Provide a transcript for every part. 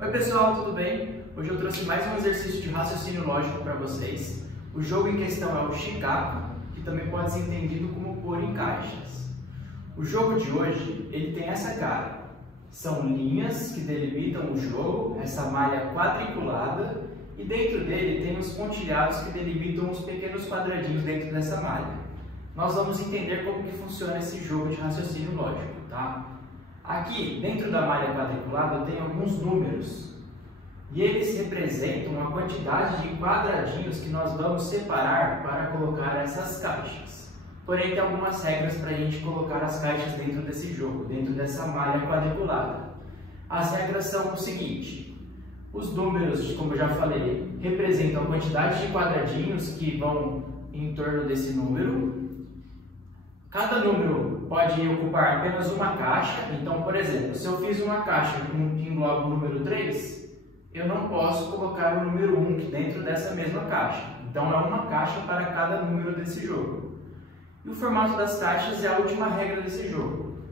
Oi pessoal, tudo bem? Hoje eu trouxe mais um exercício de raciocínio lógico para vocês. O jogo em questão é o Shigaku, que também pode ser entendido como pôr em caixas. O jogo de hoje, ele tem essa cara. São linhas que delimitam o jogo, essa malha quadriculada, e dentro dele tem os pontilhados que delimitam os pequenos quadradinhos dentro dessa malha. Nós vamos entender como que funciona esse jogo de raciocínio lógico, tá? Aqui, dentro da malha quadriculada, tem alguns números e eles representam a quantidade de quadradinhos que nós vamos separar para colocar essas caixas. Porém, tem algumas regras para a gente colocar as caixas dentro desse jogo, dentro dessa malha quadriculada. As regras são o seguinte: os números, como eu já falei, representam a quantidade de quadradinhos que vão em torno desse número. Cada número pode ocupar apenas uma caixa. Então, por exemplo, se eu fiz uma caixa que engloba o número 3, eu não posso colocar o número 1 dentro dessa mesma caixa. Então, é uma caixa para cada número desse jogo. E o formato das caixas é a última regra desse jogo.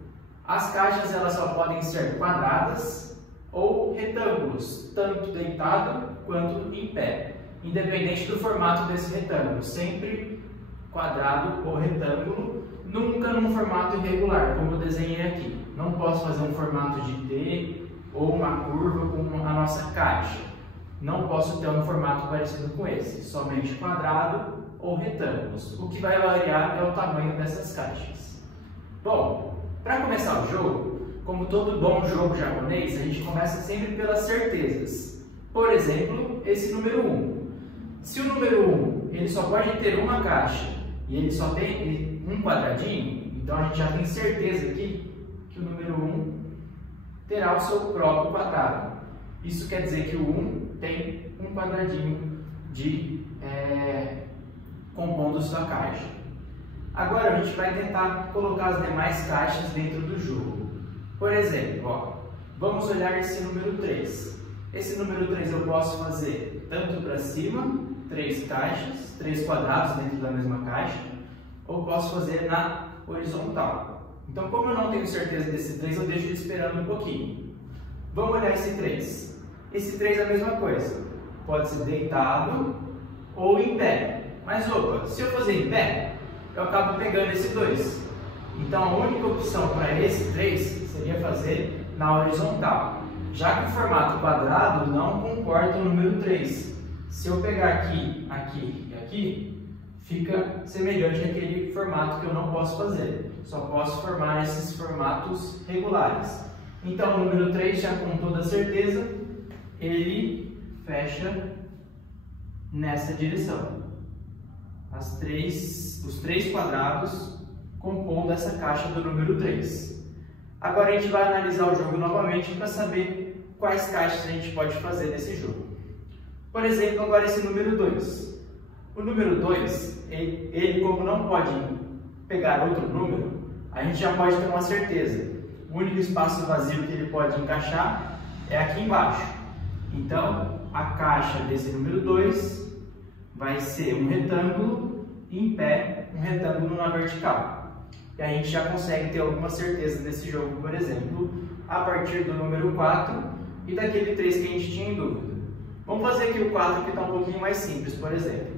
As caixas elas só podem ser quadradas ou retângulos, tanto deitado quanto em pé, independente do formato desse retângulo, sempre quadrado ou retângulo, nunca num formato irregular, como eu desenhei aqui. Não posso fazer um formato de T ou uma curva como a nossa caixa. Não posso ter um formato parecido com esse, somente quadrado ou retângulos. O que vai variar é o tamanho dessas caixas. Bom, para começar o jogo, como todo bom jogo japonês, a gente começa sempre pelas certezas. Por exemplo, esse número 1. Se o número 1 ele só pode ter uma caixa e ele só tem um quadradinho, então a gente já tem certeza aqui que o número 1 terá o seu próprio quadrado. Isso quer dizer que o 1 tem um quadradinho compondo sua caixa. Agora a gente vai tentar colocar as demais caixas dentro do jogo. Por exemplo, vamos olhar esse número 3. Esse número 3 eu posso fazer tanto para cima, 3 caixas, 3 quadrados dentro da mesma caixa, ou posso fazer na horizontal. Então, como eu não tenho certeza desse 3, eu deixo ele esperando um pouquinho. Vamos olhar esse 3. Esse 3 é a mesma coisa. Pode ser deitado ou em pé. Mas, opa, se eu fazer em pé, eu acabo pegando esse 2. Então, a única opção para esse 3 seria fazer na horizontal. Já que o formato quadrado não comporta o número 3. Se eu pegar aqui, aqui e aqui, fica semelhante àquele formato que eu não posso fazer. Só posso formar esses formatos regulares. Então, o número 3, já com toda certeza, ele fecha nessa direção. Os 3 quadrados compondo essa caixa do número 3. Agora a gente vai analisar o jogo novamente para saber quais caixas a gente pode fazer nesse jogo. Por exemplo, agora esse número 2. O número 2, ele como não pode pegar outro número, a gente já pode ter uma certeza. O único espaço vazio que ele pode encaixar é aqui embaixo. Então, a caixa desse número 2 vai ser um retângulo em pé, um retângulo na vertical. E a gente já consegue ter alguma certeza desse jogo, por exemplo, a partir do número 4 e daquele 3 que a gente tinha em dúvida. Vamos fazer aqui o 4 que está um pouquinho mais simples, por exemplo.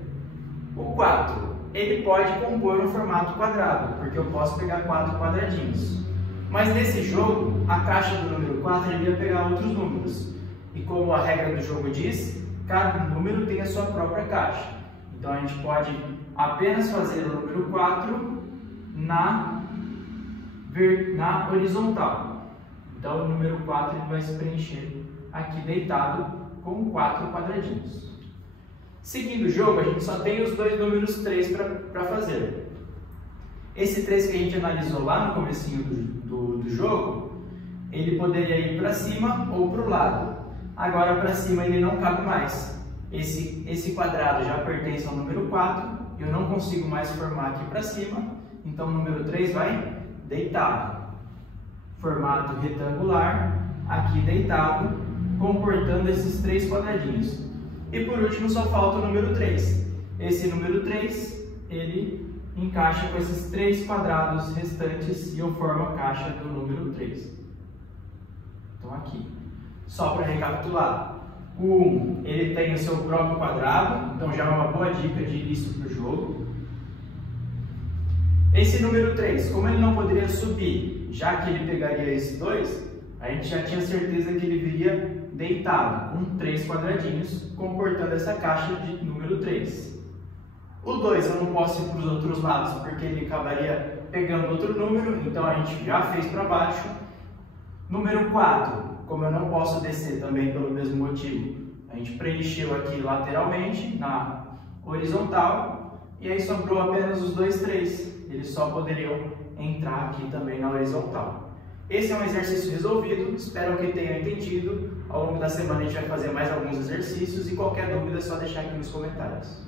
O 4, ele pode compor um formato quadrado, porque eu posso pegar 4 quadradinhos. Mas nesse jogo, a caixa do número 4 ele ia pegar outros números. E como a regra do jogo diz, cada número tem a sua própria caixa. Então a gente pode apenas fazer o número 4 na horizontal. Então o número 4 ele vai se preencher aqui deitado com 4 quadradinhos. Seguindo o jogo, a gente só tem os dois números 3 para fazer. Esse 3 que a gente analisou lá no comecinho do jogo, ele poderia ir para cima ou para o lado. Agora para cima ele não cabe mais. Esse quadrado já pertence ao número 4, eu não consigo mais formar aqui para cima, então o número 3 vai deitado. Formato retangular, aqui deitado, comportando esses 3 quadradinhos. E por último só falta o número 3. Esse número 3, ele encaixa com esses 3 quadrados restantes e eu formo a caixa do número 3. Então aqui. Só para recapitular, o 1 ele tem o seu próprio quadrado, então já é uma boa dica de início para o jogo. Esse número 3, como ele não poderia subir, já que ele pegaria esse 2, a gente já tinha certeza que ele viria deitado, com 3 quadradinhos, comportando essa caixa de número 3. O 2 eu não posso ir para os outros lados, porque ele acabaria pegando outro número, então a gente já fez para baixo. Número 4, como eu não posso descer também pelo mesmo motivo, a gente preencheu aqui lateralmente, na horizontal, e aí sobrou apenas os 2, 3. Eles só poderiam entrar aqui também na horizontal. Esse é um exercício resolvido, espero que tenham entendido. Ao longo da semana a gente vai fazer mais alguns exercícios e qualquer dúvida é só deixar aqui nos comentários.